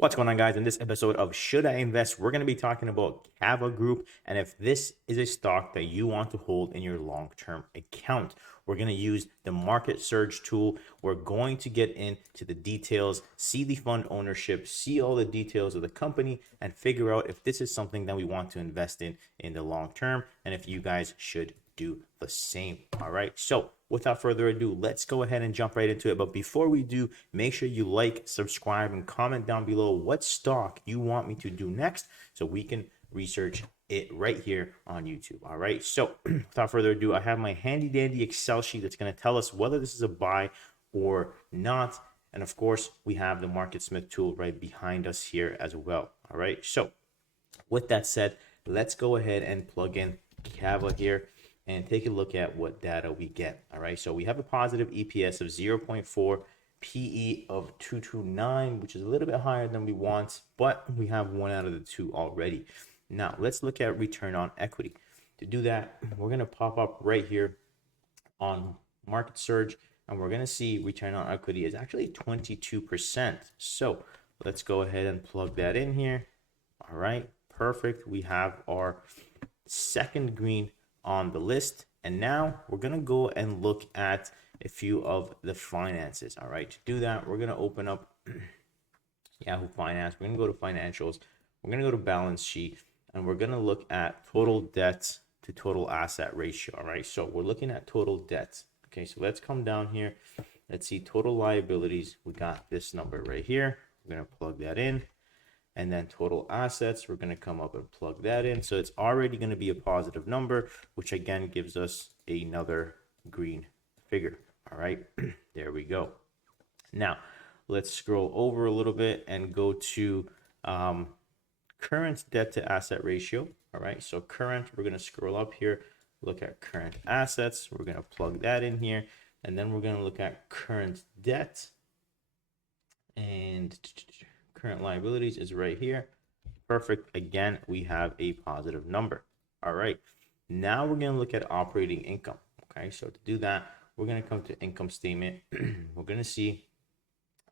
What's going on, guys? In this episode of Should I Invest, we're going to be talking about CAVA Group and if this is a stock that you want to hold in your long-term account. We're going to use the MarketSurge tool. We're going to get into the details, see the fund ownership, see all the details of the company, and figure out if this is something that we want to invest in the long term, and if you guys should do the same. All right, so without further ado, let's go ahead and jump right into it. But before we do, make sure you like, subscribe, and comment down below what stock you want me to do next so we can research it right here on YouTube. All right, so without further ado, I have my handy dandy Excel sheet that's going to tell us whether this is a buy or not. And of course, we have the MarketSmith tool right behind us here as well. All right, so with that said, let's go ahead and plug in CAVA here and take a look at what data we get. All right, so we have a positive EPS of 0.4, PE of 229, which is a little bit higher than we want, but we have one out of the two already. Now let's look at return on equity. To do that, we're going to pop up right here on MarketSurge, and we're going to see return on equity is actually 22%. So let's go ahead and plug that in here. All right, perfect. We have our second green on the list, and now we're going to go and look at a few of the finances. All right, to do that, we're going to open up Yahoo Finance. We're going to go to financials, we're going to go to balance sheet, and we're going to look at total debt to total asset ratio. All right, so we're looking at total debt. Okay, so let's come down here. Let's see total liabilities. We got this number right here. We're going to plug that in. And then total assets, we're going to come up and plug that in. So it's already going to be a positive number, which again gives us another green figure. All right, there we go. Now let's scroll over a little bit and go to current debt to asset ratio. All right, so current, we're going to scroll up here, look at current assets. We're going to plug that in here. And then we're going to look at current debt, and current liabilities is right here. Perfect. Again, we have a positive number. All right, now we're going to look at operating income. Okay, so to do that, we're going to come to income statement. We're going to see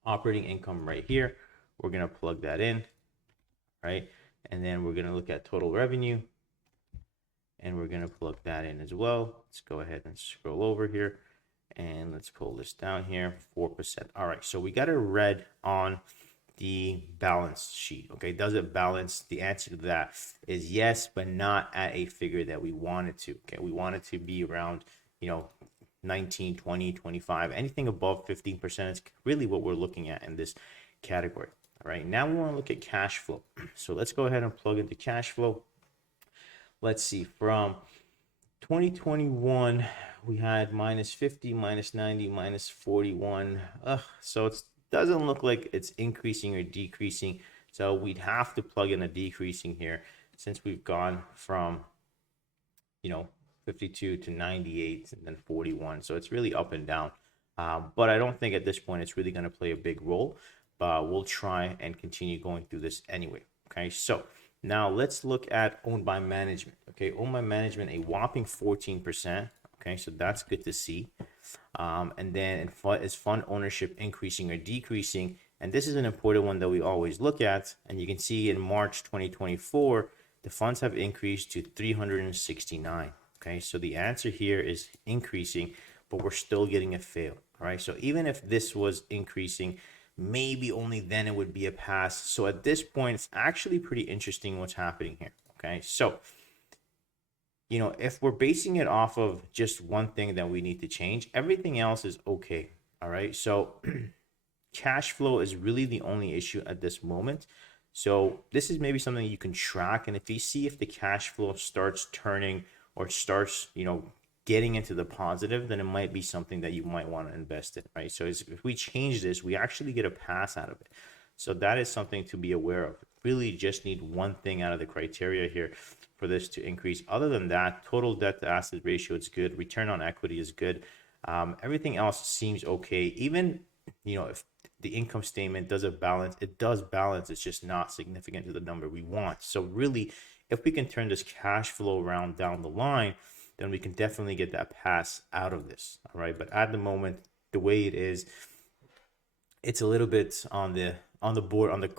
operating income right here. We're going to plug that in, right? And then we're going to look at total revenue, and we're going to plug that in as well. Let's go ahead and scroll over here, and let's pull this down here, 4%. All right, so we got a red on the balance sheet. Okay, does it balance? The answer to that is yes, but not at a figure that we wanted to. Okay, we want it to be around 19, 20, 25, anything above 15% is really what we're looking at in this category. All right, now we want to look at cash flow. So let's go ahead and plug into cash flow. Let's see, from 2021 we had minus 50, minus 90, minus 41. So it doesn't look like it's increasing or decreasing, so we'd have to plug in a decreasing here since we've gone from 52 to 98 and then 41. So it's really up and down, but I don't think at this point it's really going to play a big role, but we'll try and continue going through this anyway. Okay, so now let's look at owned by management. Okay, owned by management, a whopping 14%. Okay, so that's good to see. And then is fund ownership increasing or decreasing? And this is an important one that we always look at. And you can see in March 2024, the funds have increased to 369. Okay, so the answer here is increasing, but we're still getting a fail. All right, so even if this was increasing, maybe only then it would be a pass. So at this point, it's actually pretty interesting what's happening here. Okay, so if we're basing it off of just one thing that we need to change, everything else is okay. All right, so cash flow is really the only issue at this moment. So this is maybe something you can track, and if you see if the cash flow starts turning or starts getting into the positive, then it might be something that you might want to invest in, right? So if we change this, we actually get a pass out of it. So that is something to be aware of. Really just need one thing out of the criteria here for this to increase. Other than that, total debt to asset ratio is good. Return on equity is good. Everything else seems okay. Even, if the income statement doesn't balance, it does balance. It's just not significant to the number we want. So really, if we can turn this cash flow around down the line, then we can definitely get that pass out of this. All right. But at the moment, the way it is, it's a little bit on the board, on the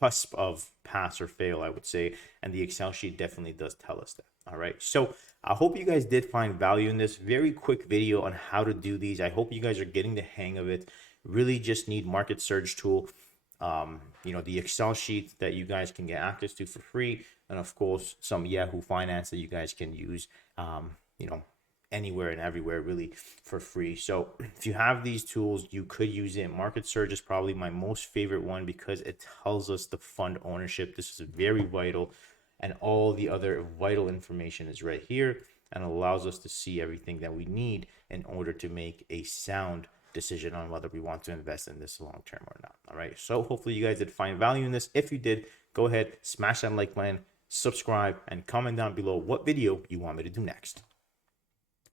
cusp of pass or fail, I would say, and the Excel sheet definitely does tell us that. All right, so I hope you guys did find value in this very quick video on how to do these. I hope you guys are getting the hang of it. Really just need MarketSurge tool, the Excel sheet that you guys can get access to for free, and of course some Yahoo Finance that you guys can use, anywhere and everywhere really for free. So if you have these tools, you could use it. MarketSurge is probably my most favorite one because it tells us the fund ownership. This is very vital, and all the other vital information is right here and allows us to see everything that we need in order to make a sound decision on whether we want to invest in this long term or not. All right, so hopefully you guys did find value in this. If you did, go ahead, smash that like button, subscribe, and comment down below what video you want me to do next.